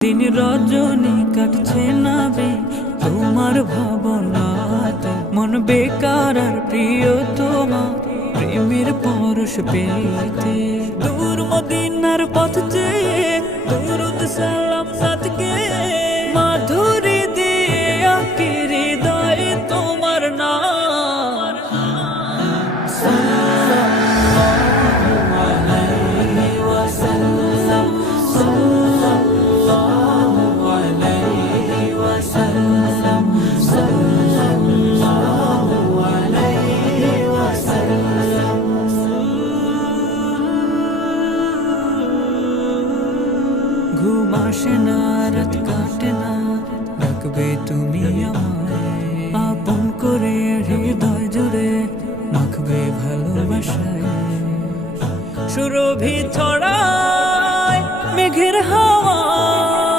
দিন রজনী কাটছে না বে তোমার ভাবনাতে, মন বেকার আর প্রিয় তোমার প্রেমের পরশ পেতে। দূর মদিনার পথ চেয়ে দুরুদ সালাম সাথকে মাধুরী দিয়ে আঁকি হৃদয়ে তোমার নাম। ঘুম আসে না, রাত কাটে না, ডাকবে তুমি আমায় আপন করে, হৃদয় জুড়ে মাখবে ভালোবাসায়। সুরভি ছড়ায় মেঘের হাওয়া